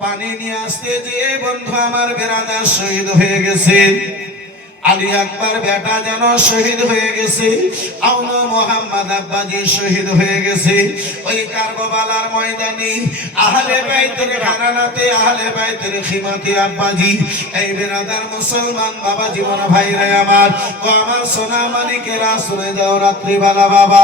পানি নিয়ে আসতে যে বন্ধু আমার বেরাদার শহীদ হয়ে গেছে। আলী আকবর বেটা যেন শহীদ হয়ে গেছে, আউনা মোহাম্মদ আব্বাজি শহীদ হয়ে গেছে। ওই কারবালার ময়দানে আহলে বাইতের ঘরানাতে, আহলে বাইতের খিমাতে আব্বাজি, এই বেরাদার মুসলমান বাবা জীবন ভাইরা আমার, ও আমার সোনা মানিকেরা শুনে যাও রাত্রিবেলা বাবা,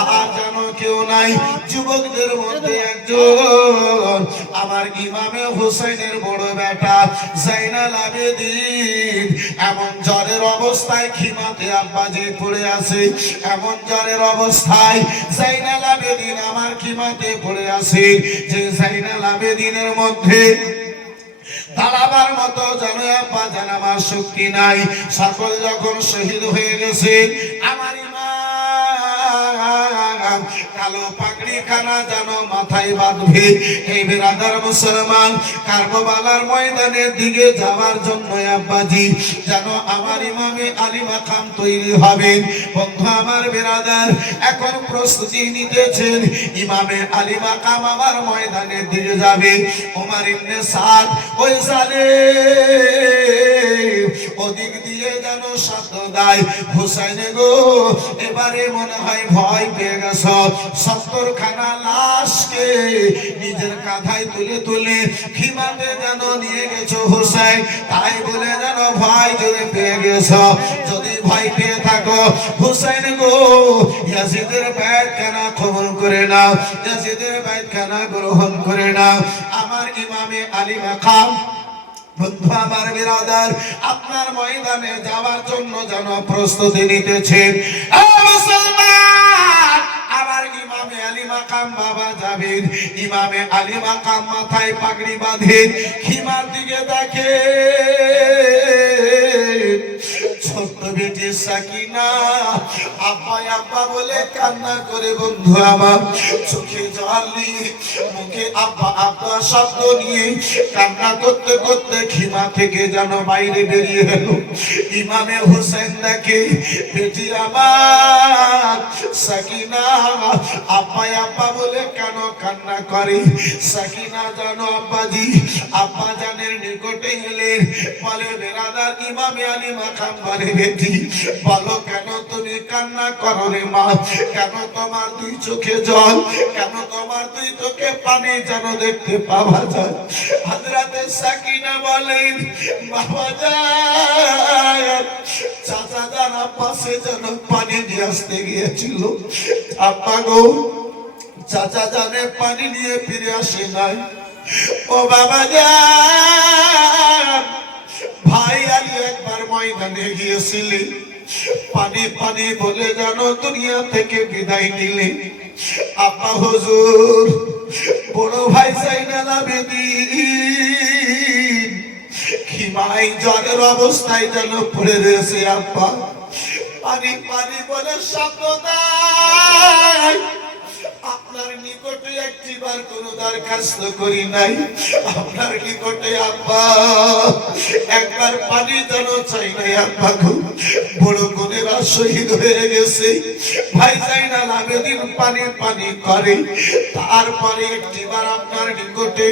আর যেন কেউ নাই যুবকদের মধ্যে একজন আমার ইমামে হুসাইনের বড় বেটা জাইনাল আবেদিন এমন জ্বরের অবস্থায় খিমাতে আব্বাজি পড়ে আছে, এমন জ্বরের অবস্থায় জাইনাল আবেদিন আমার খিমাতে পড়ে আছে, যে জাইনাল আবেদিনের মধ্যে দাঁড়াবার মতো জানো আব্বা জান আমার শক্তি নাই। সকল যখন শহীদ হয়ে গেছে, আমার কালো পাগড়ি খানা যেন মাথায় বাঁধবে, এই বেরাদার মুসলমান কারবালার ময়দানের দিকে যাওয়ার জন্য আব্বাজি যেন আমার ইমামে আলী মাকাম তৈরি হবে। বন্ধু আমার বেরাদার এখন প্রস্তুতি নিতেছেন, ইমামে আলী মাকাম আমার ময়দানের দিকে যাবে। ওমর ইবনে সাদ ওই সালে ওদিক দিয়ে যেন শব্দ দেয়, হুসাইন গো এবারে মনে হয় ভয় পেয়ে গেছ, 70 খানা লাশকে নিজের কাঁধায় তুলে তুলে খিমাতে যেন নিয়ে গেছো হুসাইন, তাই বলে যেন ভয় যদি পেয়ে গেছ, যদি ভয় পেয়ে থাকো হুসাইন গো ইয়াজিদের বাইতখানা কবুল করে নাও, ইয়াজিদের বাইতখানা গ্রহণ করে নাও। আমার ইমামে আলী মাকাম বন্ধু আমার বিরাদার আপনার ময়দানে যাওয়ার জন্য যেন প্রস্তুতি নিতেছেন। মুসলমান আমার ইমামে আলী মাকাম বাবা যাবেন, ইমামে আলী মাকাম মাথায় পাগড়ি বাঁধেন, খিমার দিকে দেখে ছোট্ট বেটি সাকিনা আব্বা আব্বা বলে কান্না করে, বন্ধু আমার চোখে জল নিয়ে মুখে আব্বা আব্বা শব্দ নিয়ে কান্না করতে করতে খিমা থেকে যেন বাইরে বেরিয়ে এলো। ইমামে হোসেন দেখে বেটি আমার সাকিনা আব্বা আব্বা বলে কেন কান্না করে। সাকিনা জানো আব্বাজি আব্বা জানের নিকটে এলেন, বলে বেরাদার ইমামে আলী মাকাম বলে বেটি বলো কেন তুমি কান্না করো রে মা, কেন তোমার দুই চোখে জল, কেন তোমার দুই চোখে পানি যেন দেখতে পাওয়া যায়। হযরতে সাকিনা বলেন বাবা যান চাচা জানা পাশে যেন পানি নিয়ে আসতে গিয়েছিল, আব্বা গো চাচা জানে পানি নিয়ে ফিরে আসে নাই। ও বাবা যান ভাই আলী একবার ময়দানে গিয়েছিলেন, পানি পানি বলে জানো দুনিয়া থেকে বিদায় নিলে। আব্বা হুজুর বড় ভাই জাইনাল আবেদিন খিমায় জ্বরের অবস্থায় যেন পড়ে রয়েছে, আব্বা পানি পানি বলে শব্দ নাই। আপনার নিকটে একটিবার কোনো দরখাস্ত করি নাই, আপনার নিকটে আব্বা একবার পানি যেন চাই নাই। আব্বা গো বড় বোনেরা শহীদ হয়ে গেছে, ভাই জাইনাল আবেদিন পানি পানি করে, তারপরে একটিবার আপনার নিকটে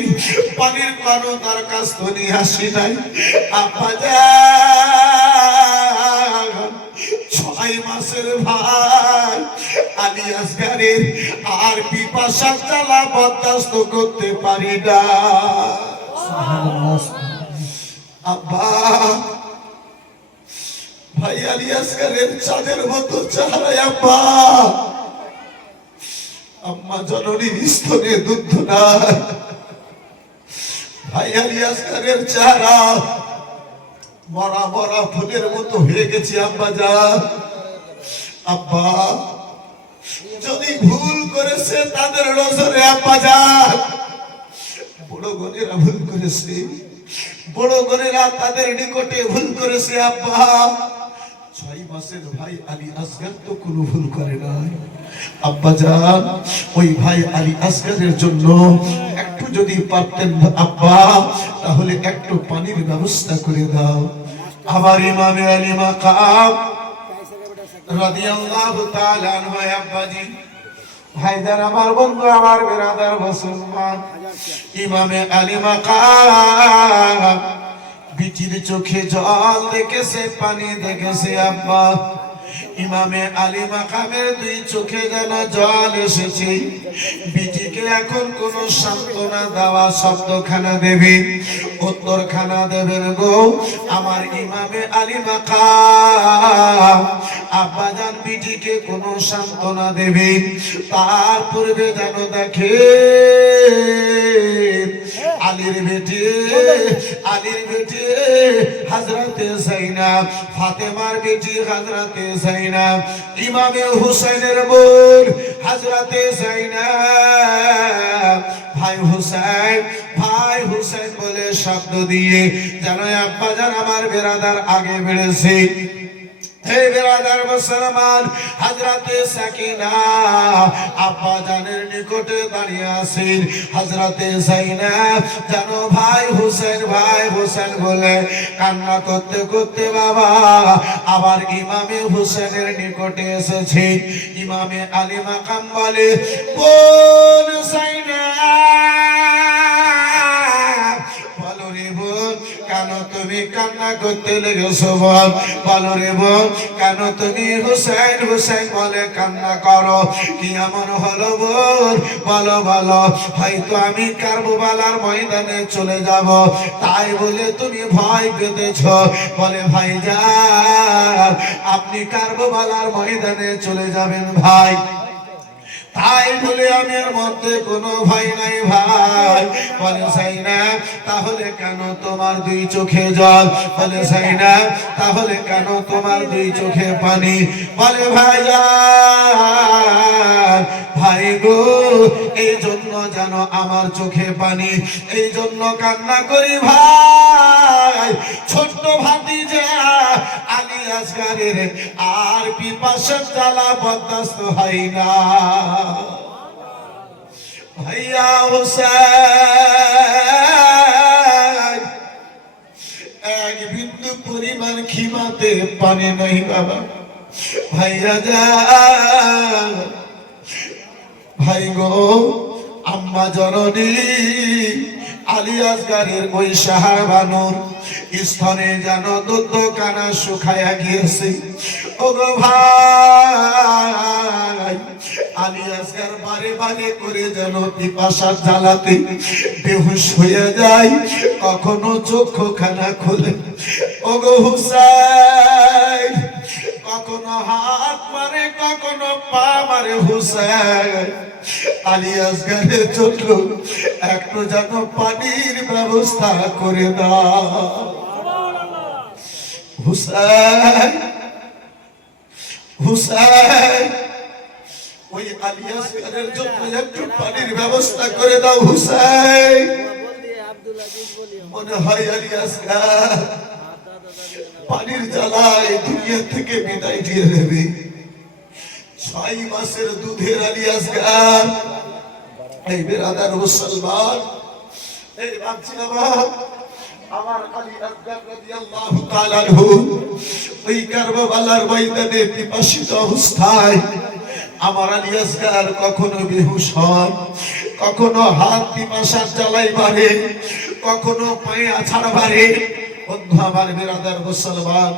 পানির কোনো দরখাস্ত নিয়ে আসি নাই। আব্বা যান 6 মাসের ভাই আলী আসগারের আর পিপাসা জ্বালা বরদাস্ত করতে পারি না। আব্বা ভাই আলী আসগারের চাঁদের মতো চেহারা, আব্বা আম্মা জননীর স্তনে দুধ নাই, ভাই আলী আসগারের চেহারা মরা মরা ফুলের মতো হয়ে গেছে। আব্বা যা আব্বা যদি ভুল করেছে তাদের নজরে আব্বা যান, বড় গণেরা ভুল করেছে, বড় গণেরা তাদের নিকটে ভুল করেছে। আব্বা 6 মাসের ভাই আলী আসগার তো কোনো ভুল করে নাই। আব্বা যান ওই ভাই আলী আসগারের জন্য একটু যদি পারতেন আব্বা তাহলে একটু পানির ব্যবস্থা করে দাও। আমার ইমামে আলী মাকাম রাদিয়াল্লাহু তাআলা আনহু আব্বাজি ভাইজান আমার বন্ধু আমার বেরাদার মুসলমান, ইমামে আলী মাকাম বিটির চোখে জল দেখেছে, পানি দেখেছে আব্বা। ইমামে আলী মাকামের দুই চোখে যেন জল এসেছে। বিটিকে এখন কোন সান্ত্বনা দেওয়া শব্দখানা দেবে, উত্তরখানা দেবেন গো আমার ইমামে আলী মাকাম। আব্বা জান বিটিকে কোন সান্ত্বনা দেবে, তার পূর্বে যেন দেখে আলীর বেটে, আলীর বেটে হযরতে যায়েনব, ফাতেমার বেটি হযরতে যায়েনব, ইমামে হুসাইনের বোন হযরতে যায়েনব, ভাই হুসাইন, ভাই হুসাইন বলে শব্দ দিয়ে যেন আব্বা জান আমার বেরাদার আগে বেড়েছে। হে বেরাদার মুসলমান, হযরতে সাকিনা আব্বা জানের নিকটে দাঁড়িয়ে আছেন। হযরতে যায়েনব যেন ভাই হুসেন, ভাই হুসেন বলে কান্না করতে করতে বাবা আবার ইমামে হুসেনের নিকটে এসেছে। ইমামে আলী মাকাম বলে, বোন যায়েনব, বলো রে বোন কেন তুমি কান্না করতে লেগেছো? বল, বলো রে বোন কেন তুমি হুসাইন হুসাইন বলে কান্না করো? কি এমন হলো বোন, বলো বলো। হয়তো আমি কারবালার ময়দানে চলে যাব, তাই বলে তুমি ভয় পেতেছ। বলে ভাইজান আপনি কারবালার ময়দানে চলে যাবেন ভাই, তাই বলে আমি এর মধ্যে কোনো ভয় নাই ভাই। বলে যায়েনব তাহলে কেন তোমার দুই চোখে জল? বলে যায়েনব তাহলে কেন তোমার দুই চোখে পানি? বলে ভাইজান, ভাই গো এই জন্য যেন আমার চোখে পানি, এই জন্য কান্না করি ভাই। ছোট্ট ভাতিজা আলী আসগরের আর পিপাসার জ্বালা বরদাস্ত হয় না। ভাইয়া হুসাইন এক বিন্দু পরিমাণ খিমাতে পানি নাই বাবা। ভাইয়া যা ভাই গো, আম্মা জননী আলী আসগরের ওই সাহার বানর স্তনে যেন দুধ কানা শুকায়া গিয়েছে। ও গো ভাই, আলী আসগর বারে বারে করে যেন পিপাসার জ্বালাতে বেহুশ হয়ে যায়, কখনো চক্ষু খানা খোলে। ও গো হুসাইন, কখনো হাত মারে কখনো পা মারে হুসাইন। আলী আসগরের জন্য একটু যেন পানির ব্যবস্থা করে দাও। হুসাইন, হুসাইন ওই আলী আসগরের জন্য একটু পানির ব্যবস্থা করে দাও হুসাইন। মনে হয় আলী আসগর পানির জ্বালায় দুনিয়া থেকে বিদায় দিয়ে দেবে। 6 মাসের দুধের আলী আসগর, এই বেরাদার মুসলমান, এই বাচ্চা আমার আমার আলী আসগর রাদিয়াল্লাহু তাআলা আনহু ওই কারবালার ময়দানে পিপাসিত অবস্থায় আমার আলী আসগর কখনো বেহুশ হয়, কখনো হাত পিপাসার জ্বালায় বাড়ে, কখনো পায়ে আছাড় বাড়ে। বন্ধু আমার বেরাদার মুসলমান,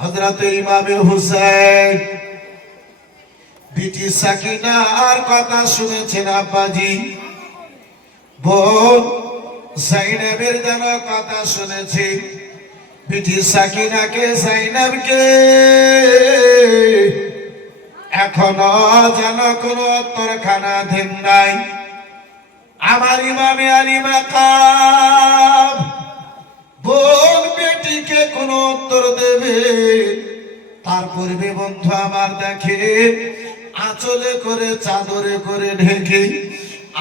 হযরতে ইমামে হুসাইন বিটি সাকিনার কথা শুনেছেন আব্বাজি, বোন যায়েনবের যেন কথা শুনেছি। বিটি সাকিনাকে যায়েনবকে এখনো যেন কোন উত্তরখানা দেন নাই। আমার ইমামে আলী মাকাম বোন বেটিকে কোন উত্তর দেবে তার পূর্বে বন্ধু আমার দেখে আঁচলে করে চাদরে করে ঢেকে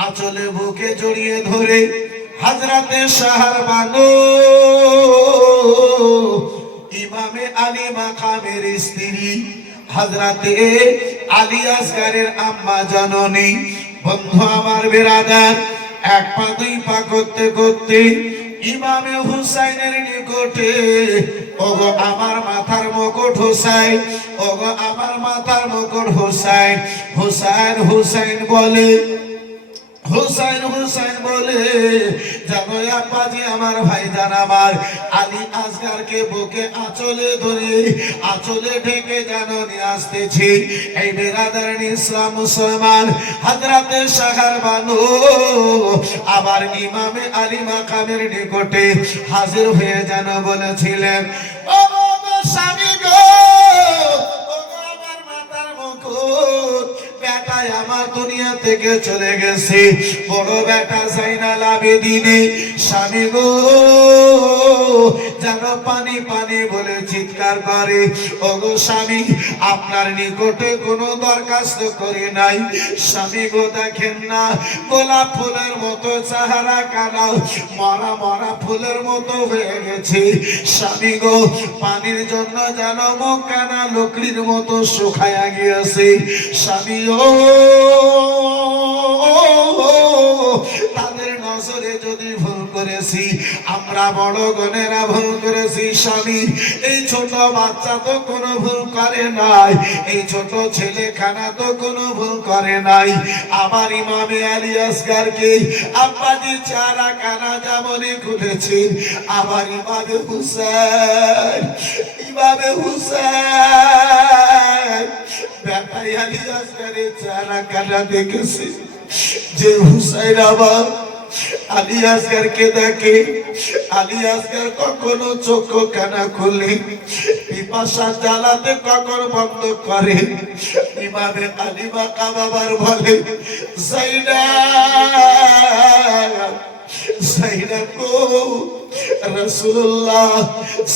আঁচলে বুকে জড়িয়ে ধরে হযরতে শাহর বানু ইমামে আলী মাকামের স্ত্রী হযরতে আলী আসগরের আম্মা জননী। বন্ধু আমার বেরাদার, এক পা দুই পা করতে করতে ইমামে হুসাইনের নিকটে ওগো আমার মাথার মুকুট হুসাইন, ওগো আমার মাথার মুকুট হুসাইন। হুসাইন হুসাইন বলে, হুসাইন হুসাইন বলে, জানো আব্বাজি আমার ভাইজান আমার আলী আসগারকে বুকে আঁচলে ধরে আঁচলে ঢেকে যেন নিয়ে আসতেছি। এই বিরাদার ইসলাম মুসলমান হযরতে শাহর বানু আবার ইমামে আলী মাকামের নিকটে হাজির হয়ে যেন বলেছিলেন, ও স্বামী গো, বেটাই আমার দুনিয়া থেকে চলে গেছে, বড় বেটা জাইনাল আবেদিনে স্বামী গো যেন পানি পানি বলে চিৎকার করে। ওগো স্বামী, আপনার নিকটে কোনো দরখাস্ত করি নাই স্বামী গো, দেখেন না গোলাপ ফুলের মতো চেহারা কানা মরা মরা ফুলের মতো হয়ে গেছে স্বামী গো, পানির জন্য যেন মুখ কানা লকড়ির মতো শুকায়া গিয়েছে স্বামী ও। তাদের নজরে যদি ভুল করেছি, আমরা বড় গণেরা ভুল করেছি স্বামী, এই ছোট বাচ্চা তো কোনো ভুল করে নাই, এই ছোট ছেলেখানা তো কোনো ভুল করে নাই। আমার ইমামে আলী আসগারকে আব্বাজি চারা কানা যেমনই খুলেছেন, আমার ইমামে হুসাইন, ইমামে হুসাইন বেটাই আলী আসগারের চারা কানা দেখেছে যে হুসাইন আবার আলী আসগারকে দেখে। আলী আসগার কখনো চোখ কানা খুলে পিপাসা জ্বালাতে কখন বন্ধ করে। ইমামে আলী মাকাম আবার বলে, যাইনাব যাইনাব গো, রাসূলুল্লাহ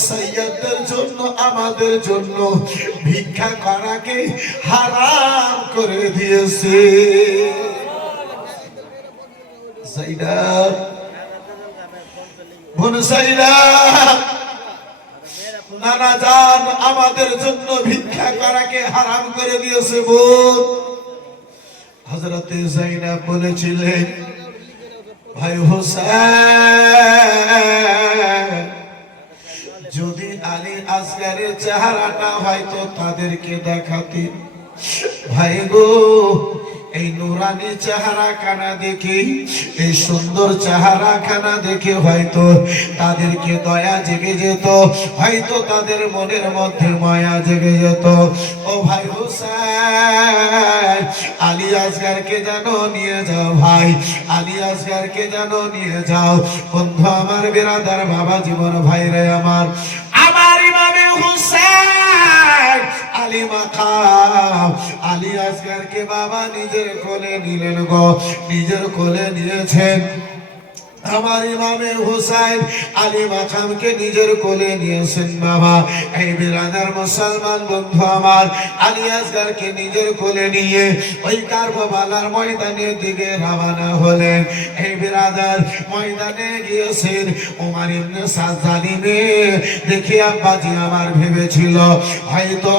সাইয়্যিদদের জন্য আমাদের জন্য ভিক্ষা করাকে হারাম করে দিয়েছে। যাইনাব বোন যাইনাব, নানা জান আমাদের জন্য ভিক্ষা করাকে হারাম করে দিয়েছে বোন। হযরতে যাইনাব বলেছিলেন, ভাই হোসেন, যদি আলী আসগারের চেহারাটা হয়তো তাদেরকে দেখাতে, ভাই গো এই নুরানি চেহারা খানা দেখে, এই সুন্দর চেহারা খানা দেখে হয়তো তাদেরকে দয়া জেগে যেত, হয়তো তাদের মনের মধ্যে মায়া জেগে যেত। ও ভাই হোসেন, আলী আসগারকে যেন নিয়ে যাও ভাই, আলী আসগারকে যেন নিয়ে যাও। বন্ধু আমার, বিরাদার বাবা জীবন ভাইরে আমার, আমার ইমামে হুসাইন আলী মাকাম আলী আসগারকে বাবা নিজের কোলে নিলেন গো, নিজের কোলে নিয়েছেন। আমার ইমামে হুসাইন আলী মাকামকে নিজের কোলে নিয়েছেন বাবা। এই বিরাদার মুসলমান বন্ধু আমার, আলী আসগারকে নিজের কোলে নিয়ে ওই কারবালার ময়দানের দিকে রওনা হলেন। এই বিরাদার ময়দানে গিয়েছেন ওমর ইবনে সাদ জালিমে দেখে আব্বাজি আমার ভেবেছিল হয়তো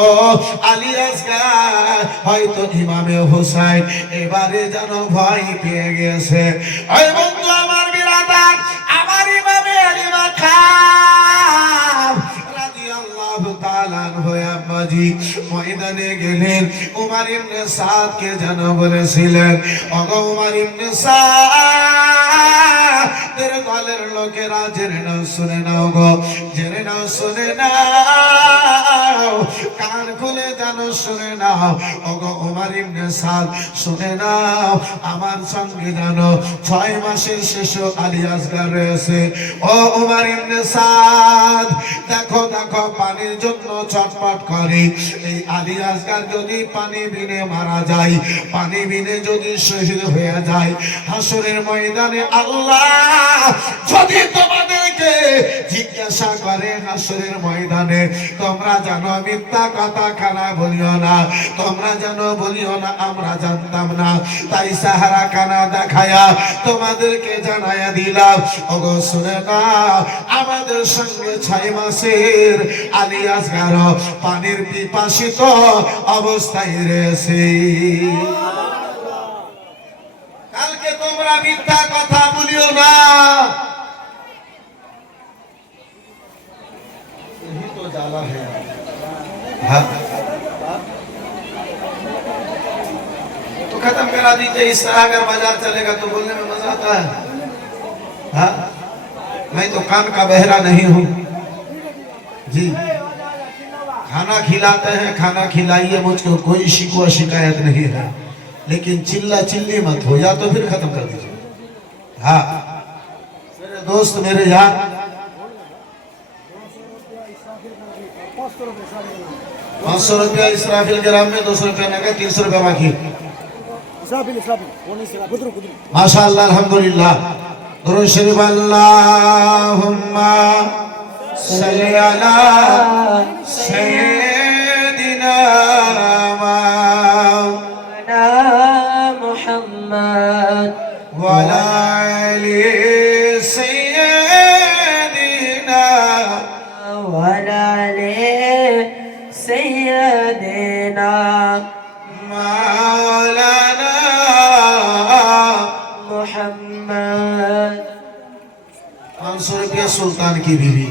আলী আসগার, হয়তো ইমামে হুসাইন এবারে যেন ভয় পেয়ে গেছে। ওই বন্ধু আমার, আমার ইমামে আলী মাকাম রাদিয়াল্লাহু তাআলা আনহু আব্বাজি ময়দানে গেলেন। ওমর ইবনে সাদকে যেন বলেছিলেন, ওগো ওমর ইবনে সাদ, তের দলের লোকেরা জেনে নাও, শুনে নাও গো, জেনে নাও, শুনে নাও, কান খুলে যেন শুনে নাও। ওগো ওমর ইবনে সাদ, শুনে নাও, আমার সঙ্গে যেন 6 মাসের শিশু আলী আসগার রয়েছে। ও ওমর ইবনে সাদ, দেখো দেখো পানির জন্য ছটফট করে। এই আলী আসগার যদি পানি বিনে মারা যায়, পানি বিনে যদি শহীদ হয়ে যায়, হাসরের ময়দানে আল্লাহ যদি তোমাদেরকে জিজ্ঞাসা করে হাসরের ময়দানে, তোমরা জানো মিথ্যা কথা খানা বলিও না, তোমরা জানো বলিও না আমরা জানতাম না, তাই সাহারা খানা দেখায়া তোমাদেরকে জানায়া দিলাম। ওগো শুনে না, আমাদের সঙ্গে 6 মাসের আলী আসগার পানির পিপাসিত অবস্থায় রয়েছে। কালকে তোমরা মিথ্যা কথা বলিও না। हाँ तो खत्म करा दीजिए। इस तरह अगर बाजार चलेगा तो बोलने में मजा आता है। हाँ मैं तो कान का बहरा नहीं हूँ जी। खाना खिलाते हैं, खाना खिलाइए, मुझको कोई शिकवा शिकायत नहीं है, लेकिन चिल्ला चिल्ली मत हो, या तो फिर खत्म कर दीजिए। हाँ मेरे दोस्त, मेरे यार, 500 रुपया इसराफिल ग्राम में, 200 रुपया नगद, 300 रुपया बाकी। माशाअल्लाह अल्हम्दुलिल्लाह। दुरूद शरीफ अल्लाहुम्मा सल्ली अला सय्यिदिना मुहम्मद व अला आलि सय्यिदिना सैयदना मौलाना मुहम्मद। 500 रुपया सुल्तान की बीवी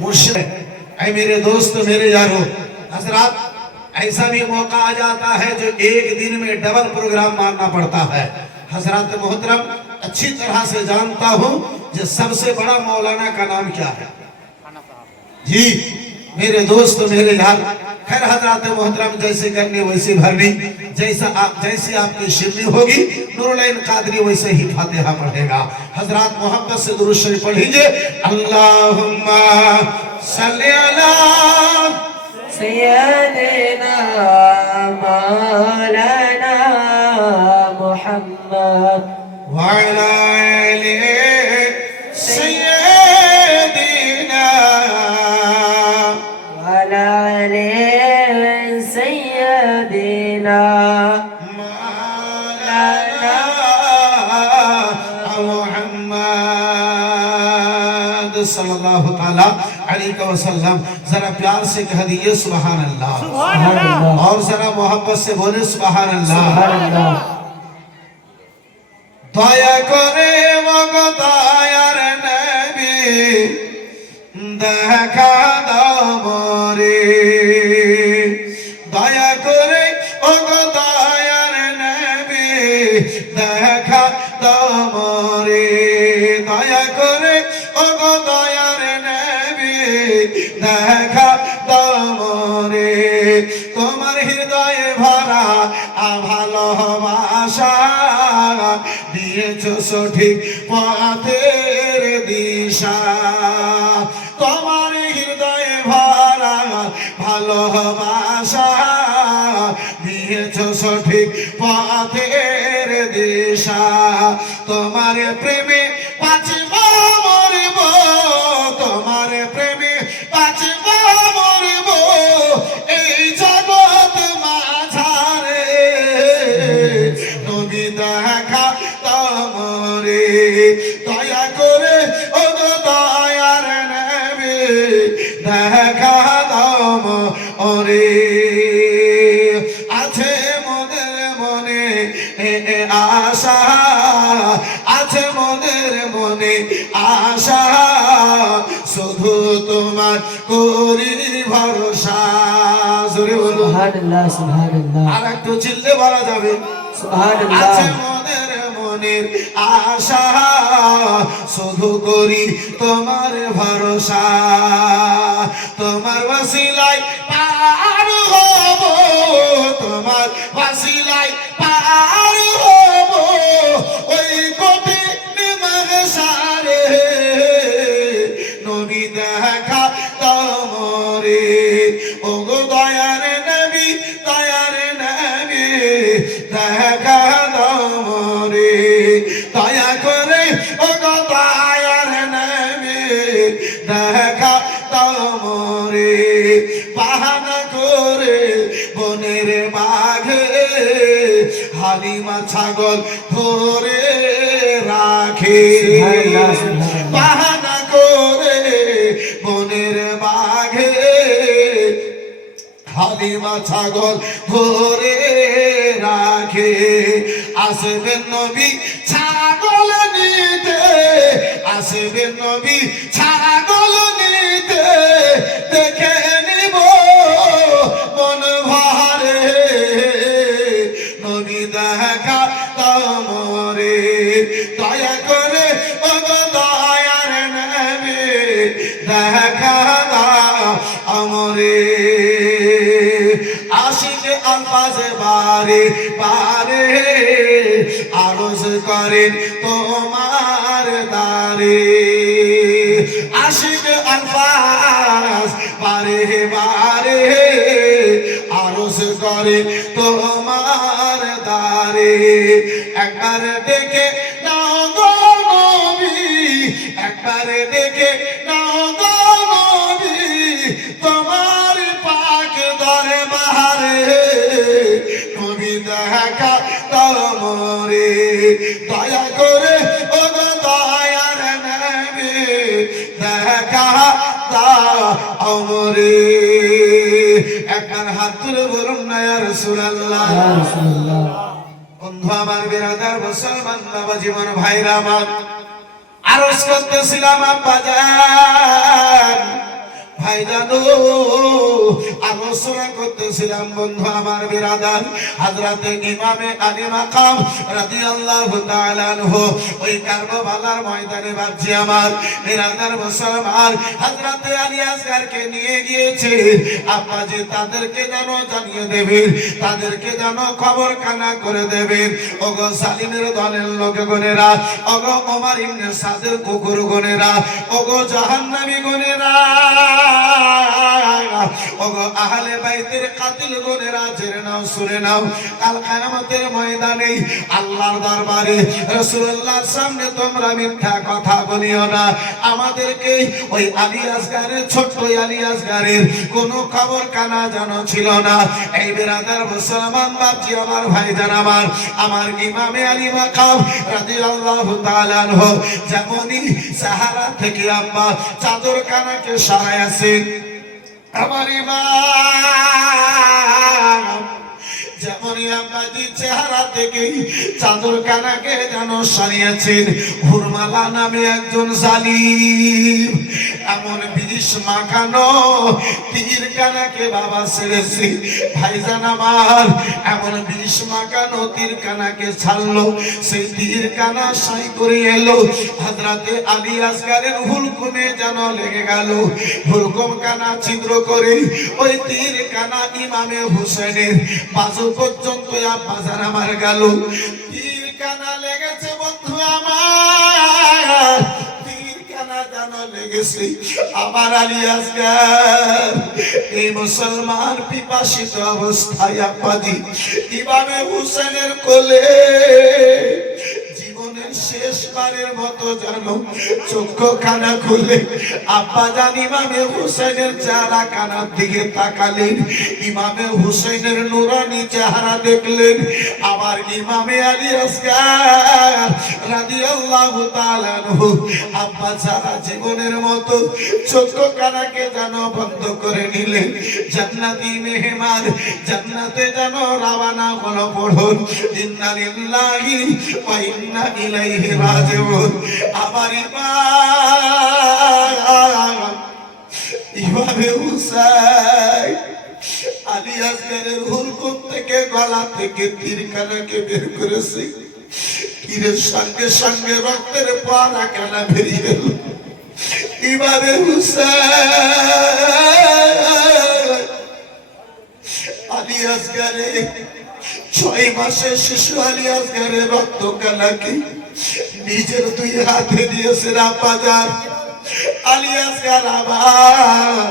मुर्शिद। ऐ मेरे दोस्त, मेरे यारों, हजरात, ऐसा भी मौका आ जाता है जो एक दिन में डबल प्रोग्राम मारना पड़ता है। हजरात मोहतरम, अच्छी तरह से जानता हूँ जो सबसे बड़ा मौलाना का नाम क्या है जी। मेरे दोस्त, मेरे यार, खैर हजरात मोहतरम, जैसे करनी वैसे भरनी, जैसी आपकी शिरनी होगी नूरुल कादरी वैसे ही फातिहा पढ़ेगा। हजरात मोहब्बत से दुरूद शरीफ पढ़ लीजिए। अल्लाहुम्मा सल्ली अला सैयदना मौलाना मुहम्मद व अला आलि सय्यिदिना सैयदना मौलाना मुहम्मद सल्लल्लाहु ताला अलैहि वसल्लम। जरा प्यार से कह दीजिए सुभान अल्लाह, और जरा मोहब्बत से बोले सुभान अल्लाह। दया करे मगतायर नबी দেখা দাও মোরে, দয়া করে ও গো দয়ার নবী দেখা দাও মোরে, দয়া করে ও গো দয়ার নবী দেখা দাও মোরে। তোমার হৃদয়ে ভরা ভালোবাসা দিয়েছো সঠিক পথের দিশা। তোমার হৃদয়ে ভরা ভালোবাসা দিয়েছো সঠিক পথের দিশা। তোমার প্রেমে বাঁচব মরব, তোমার প্রেমে বাঁচব মরব, এই জগৎ মাঝারে নবী দেখা তোমরে। দয়া করে ও গো দয়ার নবী দেখা দাও মোরে। আছে মোদের মনে আশা, আছে মোদের মনে আশা, শুধু তোমার করি ভরসা। জোরে বলো সুবহানাল্লাহ সুবহানাল্লাহ। আর একটু চিল্লে বলা যাবে সুবহানাল্লাহ। আছে মোদের মনের আশা, শুধু করি তোমার ভরসা। তোমার ওসিলায় পার হব, তোমার ওসিলায় পার হব, ওই কঠিন মাহশারে নবী দেখা তোমরে। ও গো দয়ার নবী, দয়ার নবী দেখা তোমরে। দয়া করে ও গো দয়ার নবী দেখা তোমরে। বাহানা করে বনের বাঘে হালিমা ছাগল ধরে রাখে। বাহানা করে বনের বাঘে হালিমা ছাগল ধরে রাখে। আসবেন নবী ছাগল নিতে, আসবেন নবী ছাগল নিতে, মাঝে বারে বারে আরজ করেন তোমার দারে আশিক আলফাজ বারে বারে আরজ করেন তোমার দারে একবার দেখে নাও গো নবী একবার দেখে নাও গো নবী তোমার পাক দরবারে নবী দেখা দাও মোরে দয়া করে ও গো দয়ার নবী দেখা দাও মোরে একবার হাত তুলে বলুন না ইয়া রাসূলুল্লাহ ইয়া রাসূলুল্লাহ। বন্ধু আমার বিরাদার মুসলমান বাবা জীবন ভাইরা আমার আরজ করতেছিলাম আব্বা জান ভাইজানো আলোচনা করতেছিলাম বন্ধু আমার বিরাদার হযরতে ইমামে আলী মাকাম রাদিয়াল্লাহু তাআলা আনহু ওই কারবালার ময়দানে বাপজি আমার বিরাদার মুসলমান হযরতে আলী আসগারকে নিয়ে গিয়েছে আব্বা যে তাদেরকে যেন জানিয়ে দেবেন তাদেরকে যেন খবর কানা করে দেবেন ওগো সালিমের দলের লোকগণেরা ওগো ওমর ইবনে সাদের কুকুর গণেরা ওগো জাহান্নামী গণেরা ওগো আহলে বাইতের কাতিল গণেরা জেনে নাও শুনে নাও কাল কিয়ামতের ময়দানে আল্লাহর দরবারে রাসূলুল্লাহর সামনে তোমরা মিথ্যা কথা বলিও না আমাদেরকে ওই আলী আসগারের ছোট্ট আলী আসগারের কোনো খবর কানা জানা ছিল না এই বিরাদার মুসলমান বাপজি আমার ভাইজান আমার ইমামে আলী মাকাম রাদিয়াল্লাহু তাআলা আনহু যেমনই সাহারা থেকে আম্মা চাদর কানাকে সরাইয়াছেন আমার ইমাম যেমনই আম্মাজি চেহারা থেকে চাদর কানাকে যেন সরিয়েছেন হুরমালা নামে একজন জালিম এমন বিষ মাখানো তীর কানাকে বাবা ছেড়েছে ভাইজান আমার এমন বিষ মাখানো তীর কানাকে ছাড়লো সেই তীর কানা সাই করে এলো হযরতে আলী আসগারের হুলকুমে যেন লেগে গেল হুলকুম কানা ছিদ্র করে ওই তীর কানা ইমামে হুসেনের বাজু পর্যন্ত আব্বাজান আমার গেল তীর কানা লেগেছে বন্ধু আমার তীর কানা জানো লেগেছে আমার আলী আসগার এই মুসলমান পিপাসিত অবস্থায় আব্বাজি ইমামে হুসেনের কোলে জীবনের শেষবারের মতো জানো চক্ষু কানা খুলে আব্বা জান ইমামে হুসেনের চেহারা কানার দিকে তাকালেন ইমামে হুসেনের নুরানি চেহারা দেখলেন আবার ইমামে আলী আসগার রাদিয়াল্লাহু তাআলা আনহু আব্বা সারা জীবনের মতো চক্ষু কানাকে জানো বন্ধ করে নিলেন জান্নাতি মেহমান জান্নাতে জানো রওনা হলো পড়ুন ইন্না লিল্লাহি ওয়া ইন্না ইলাইহি রাজিউন আবার ইমামে হুসাইন আলী আসগারের হুলকুম থেকে গলা থেকে তীর কানাকে বের করেছে তীরের সঙ্গে সঙ্গে রক্তের পারা কানা বেরিয়ে এলো ইমামে হুসাইন আলী আসগারে 6 মাসের শিশু আলী আসগারের রক্ত কানাকে নিজের 2 হাতে দিয়েছে আব্বাজান আলী আসগার আবার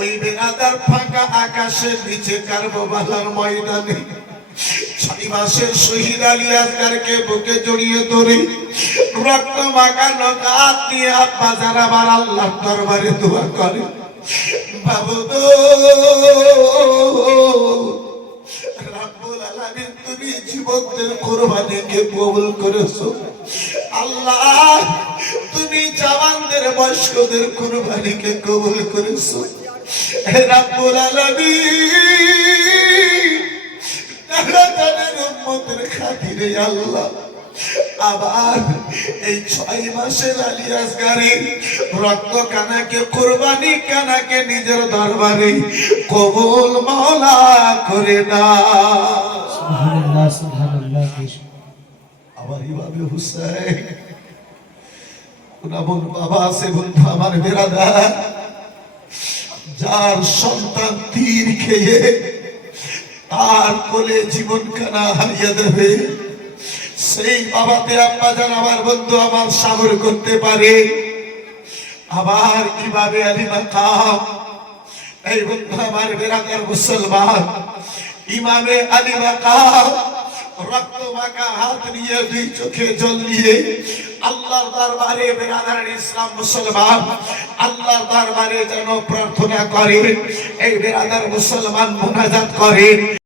ওই বেনাদার ফাঁকা আকাশের নিচে কারবালার ময়দানে 6 মাসের শহীদ আলী আসগারকে বুকে জড়িয়ে ধরে রক্ত মাখানো কাঁধ নিয়ে আব্বাজান আবার আল্লাহর দরবারে দোয়া করে বাবু গো রব্বুল আলামিন তুমি জীবনদের কুরবানিকে কবুল করেছো আল্লাহ তুমি জওয়ানদের বয়স্কদের কুরবানিকে কবুল করেছো হে রব্বুল আলামিন তাদের উম্মতের খাতিরে আল্লাহ আবার এই 6 মাসের আলী আসগারের রক্ত কানাকে কুরবানি কানাকে নিজের দরবারে কবুল মাওলা করে না সুবহানাল্লাহ সুবহানাল্লাহ। আবার ইমামে হুসাইন ওনার বাবা আছে বন্ধু আমার বিরাদার যার সন্তান তীর খেয়ে তার কোলে জীবন কানা হারিয়ে দেবে, সেই বাবাতে আব্বা জান আমার বন্ধু আমার সাবর করতে পারে। আবার কিভাবে আলী মাকাম, এই বন্ধু আমার বেরাদার মুসলমান, ইমামে আলী মাকাম রক্ত মাখা হাত নিয়ে দুই চোখে জল নিয়ে আল্লাহর দরবারে বেরাদার ইসলাম মুসলমান আল্লাহর দরবারে যেন প্রার্থনা করে, এই বেরাদার মুসলমান মুনাজাত করে।